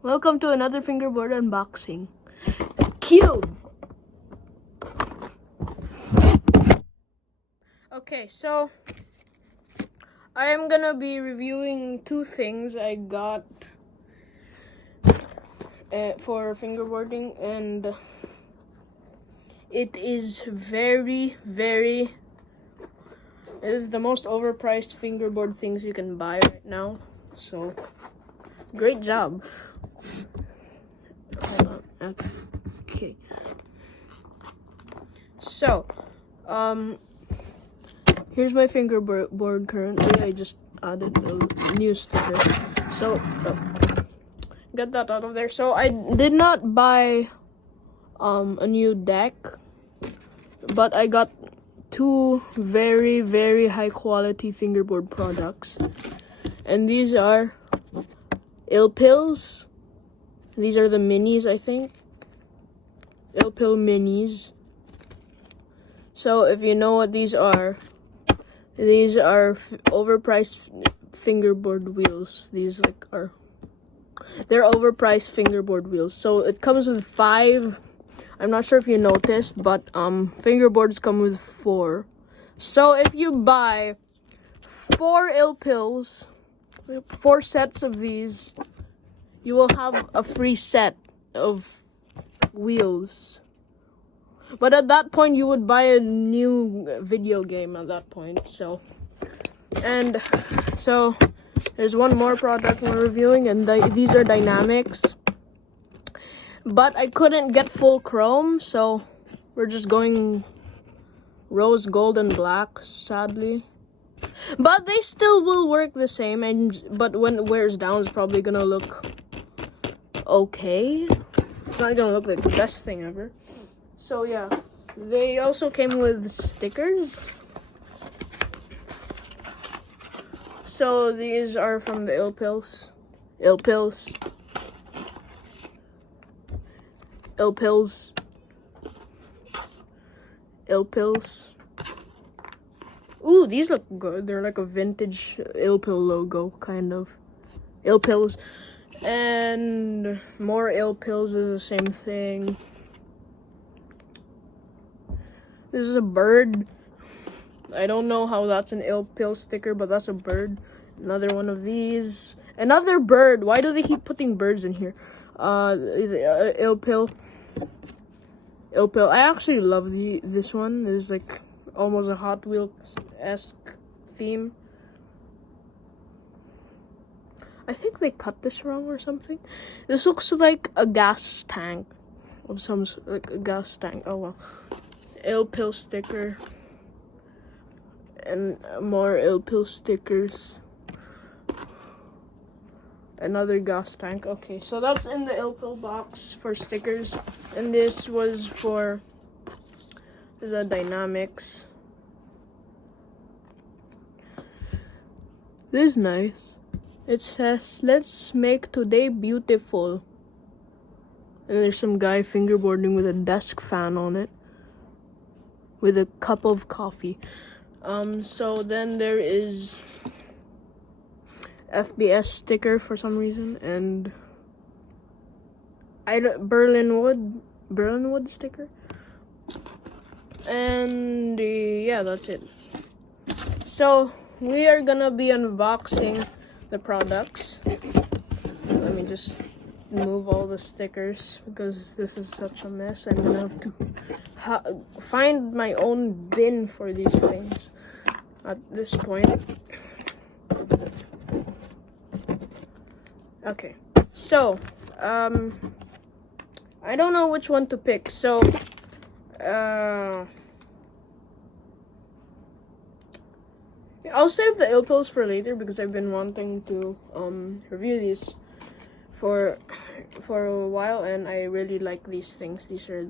Welcome to another fingerboard unboxing. Cube! Okay, so I am gonna be reviewing two things I got for fingerboarding, and it is it is the most overpriced fingerboard things you can buy right now. So, great job. Hold on. Okay. So, here's my fingerboard currently. I just added a new sticker. So, get that out of there. So, I did not buy a new deck, but I got two very high quality fingerboard products. And these are ILLPILLS. These are the minis, I think. ILLPILL minis. So if you know what these are overpriced fingerboard wheels. These they're overpriced fingerboard wheels. So it comes with 5. I'm not sure if you noticed, but fingerboards come with 4. So if you buy 4 ILLPILLS, 4 sets of these, you will have a free set of wheels. But at that point, you would buy a new video game at that point. So there's one more product we're reviewing, and these are dynamics. But I couldn't get full chrome, so we're just going rose gold and black, sadly. But they still will work the same, but when it wears down, it's probably gonna look okay. It's not gonna look like the best thing ever. So yeah, they also came with stickers. So these are from the ILLPILLS. Ooh, these look good. They're like a vintage ILLPILL logo, kind of. ILLPILLS. And more ILLPILLS is the same thing. This is a bird. I don't know how that's an ILLPILL sticker, but that's a bird. Another one of these. Another bird. Why do they keep putting birds in here? ILLPILL. I actually love this one. There's like almost a Hot Wheels-esque theme. I think they cut this wrong or something. This looks like a gas tank of some like a gas tank. Oh well. ILLPILL sticker and more ILLPILL stickers. Another gas tank. Okay, so that's in the ILLPILL box for stickers, and this was for the dynamics. This is nice. It says, "Let's make today beautiful." And there's some guy fingerboarding with a desk fan on it, with a cup of coffee. So then there is FBS sticker for some reason, and Berlin wood sticker. And yeah, that's it. So we are gonna be unboxing the products. Let me just move all the stickers because this is such a mess. I'm gonna have to find my own bin for these things at this point. Okay, so I don't know which one to pick. So I'll save the ILLPILLS for later because I've been wanting to review these for a while, and I really like these things. These are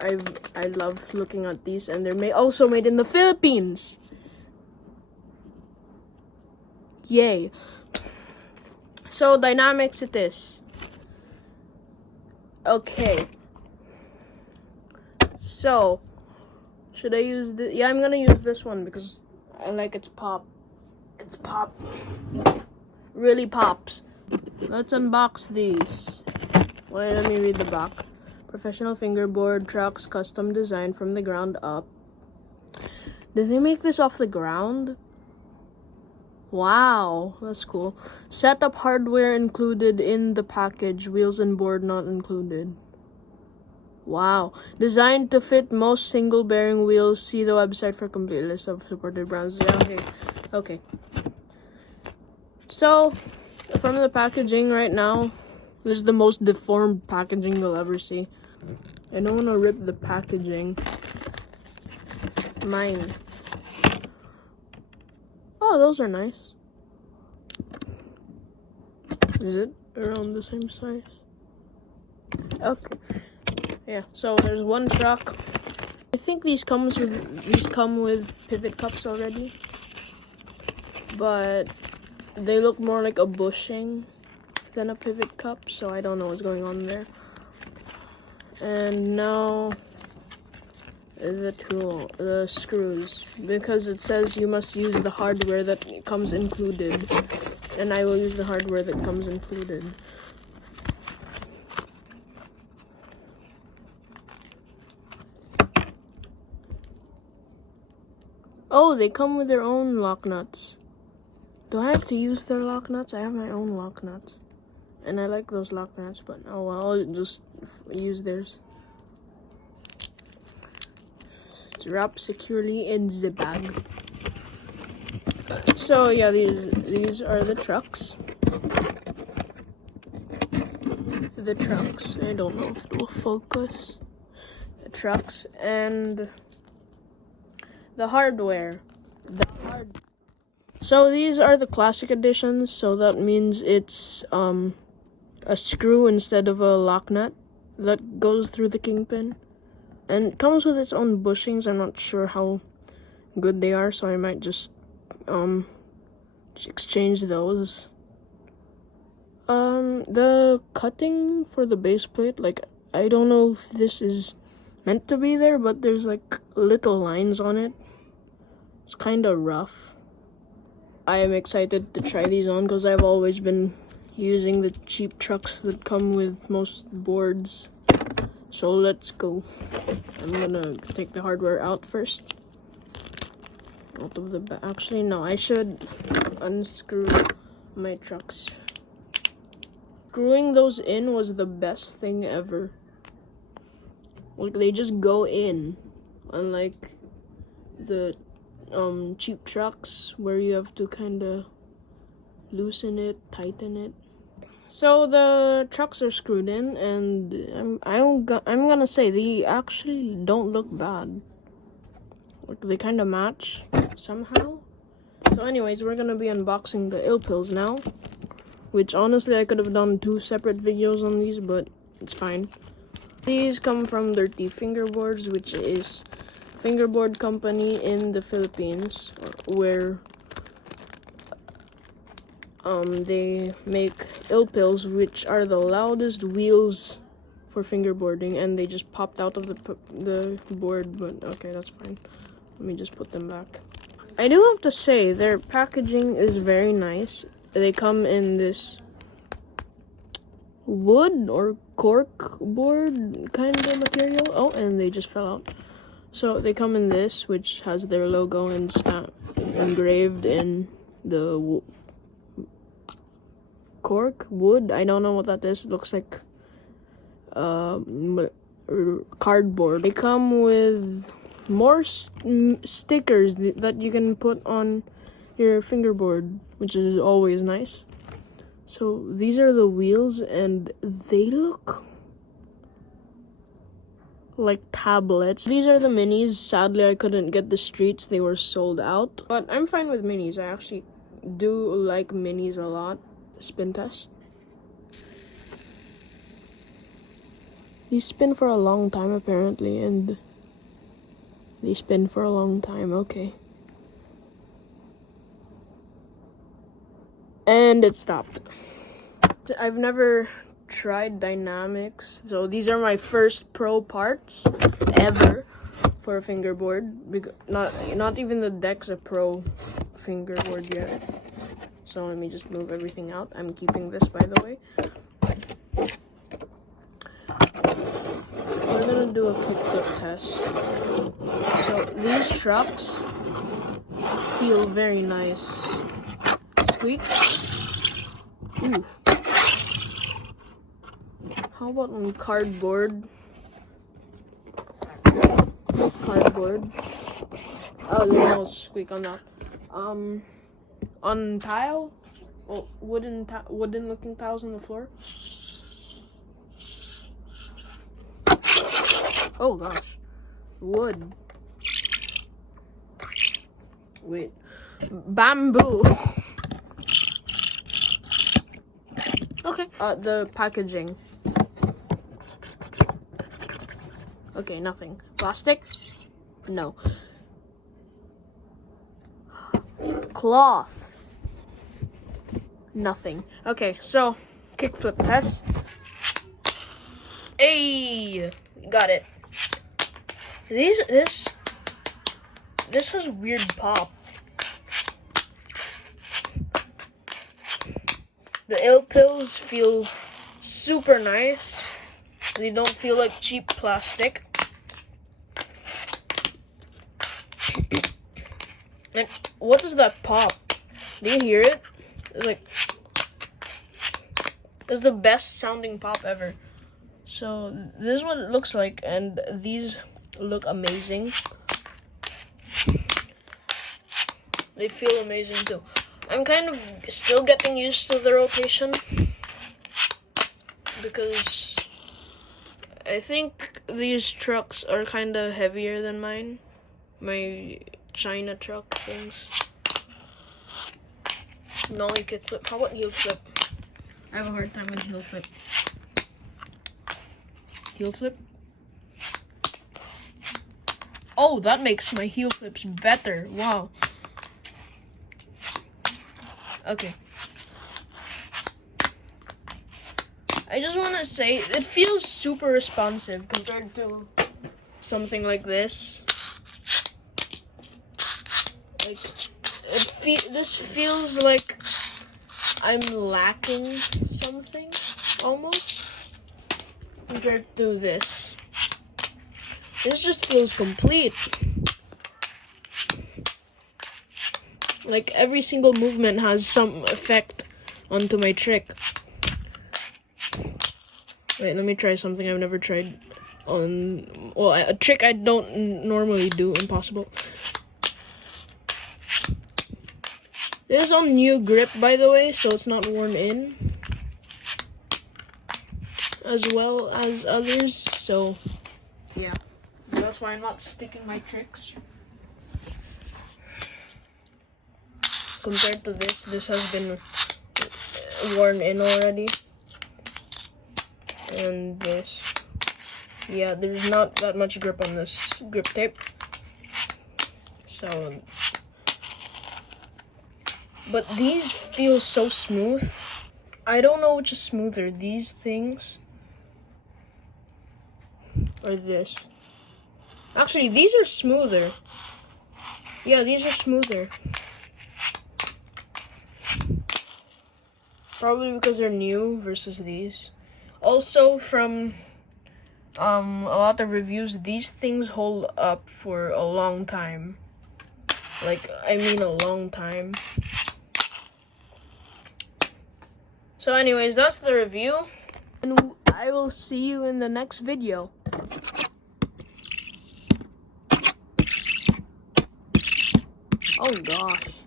I love looking at these, and they're also made in the Philippines. Yay. So dynamics it is. Okay. So should I use this? Yeah, I'm gonna use this one because I like its pop. Its pop really pops. Let's unbox these. Well, let me read the back. Professional fingerboard trucks, custom design from the ground up. Did they make this off the ground? Wow, that's cool. Setup hardware included in the package. Wheels and board not included. Wow. Designed to fit most single bearing wheels. See the website for complete list of supported brands. Yeah, okay. Okay. So, from the packaging right now, this is the most deformed packaging you'll ever see. I don't want to rip the packaging. Mine. Oh, those are nice. Is it around the same size? Okay. Yeah, so there's one truck. I think these come with pivot cups already. But they look more like a bushing than a pivot cup, so I don't know what's going on there. And now the screws, because it says you must use the hardware that comes included, and I will use the hardware that comes included. Oh, they come with their own lock nuts. Do I have to use their lock nuts? I have my own lock nuts. And I like those lock nuts, but oh well, I'll just use theirs. It's wrapped securely in the bag. So yeah, these are the trucks. The trucks. I don't know if it will focus. The trucks and the hardware. So these are the classic editions, so that means it's a screw instead of a lock nut that goes through the kingpin. And it comes with its own bushings. I'm not sure how good they are, so I might just exchange those. The cutting for the base plate, like, I don't know if this is meant to be there, but there's like little lines on it. It's kind of rough. I am excited to try these on because I've always been using the cheap trucks that come with most boards. So let's go. I'm gonna take the hardware out first. Out of the back. Actually, no, I should unscrew my trucks. Screwing those in was the best thing ever. Like, they just go in. Unlike the cheap trucks where you have to kind of loosen it, tighten it. So the trucks are screwed in, and I'm gonna say they actually don't look bad. Like, they kind of match somehow. So anyways, we're gonna be unboxing the ILLPILLS now, which honestly I could have done 2 separate videos on these, but it's fine. These come from Dirty Fingerboards, which is a fingerboard company in the Philippines, where they make ILLPILLS, which are the loudest wheels for fingerboarding, and they just popped out of the board, but okay, that's fine. Let me just put them back. I do have to say, their packaging is very nice. They come in this wood or cork board kind of material. Oh, and they just fell out. So they come in this, which has their logo and stamp engraved in the cork wood. I don't know what that is. It looks like cardboard. They come with more stickers that you can put on your fingerboard, which is always nice. So these are the wheels, and they look like tablets. These are the minis. Sadly, I couldn't get the streets. They were sold out. But I'm fine with minis. I actually do like minis a lot. Spin test. These spin for a long time apparently, and they spin for a long time. Okay. And it stopped. I've never tried dynamics, so these are my first pro parts ever for a fingerboard. Not even the deck's a pro fingerboard yet. So let me just move everything out. I'm keeping this, by the way. We're gonna do a kickflip test. So these trucks feel very nice. Squeak. Ooh. How about on cardboard? Cardboard. Oh, there's no squeak on that. On tile? Oh, wooden looking tiles on the floor. Oh gosh. Wood. Wait. Bamboo. Okay. The packaging. Okay, nothing. Plastic? No. Cloth. Nothing. Okay, so kickflip test. Hey, got it. This has weird pop. The ILLPILLS feel super nice. They don't feel like cheap plastic. And what is that pop? Do you hear it? It's like, it's the best sounding pop ever. So this is what it looks like, and these look amazing. They feel amazing too. I'm kind of still getting used to the rotation because I think these trucks are kind of heavier than mine. My China truck things. Nollie kickflip. How about heel flip? I have a hard time with heel flip. Heel flip. Oh, that makes my heel flips better. Wow. Okay. I just want to say, it feels super responsive compared to something like this. Like, this feels like I'm lacking something, almost, compared to this. This just feels complete. Like, every single movement has some effect onto my trick. Wait, let me try something I've never tried on, well, a trick I don't normally do, impossible. This is on new grip, by the way, so it's not worn in, as well as others, so, yeah. That's why I'm not sticking my tricks. Compared to this has been worn in already. And this, yeah, there's not that much grip on this grip tape. So, but these feel so smooth. I don't know which is smoother, these things or this. Actually, these are smoother. Yeah, these are smoother. Probably because they're new versus these. Also, from a lot of reviews, these things hold up for a long time. Like, I mean a long time. So anyways, that's the review. And I will see you in the next video. Oh gosh.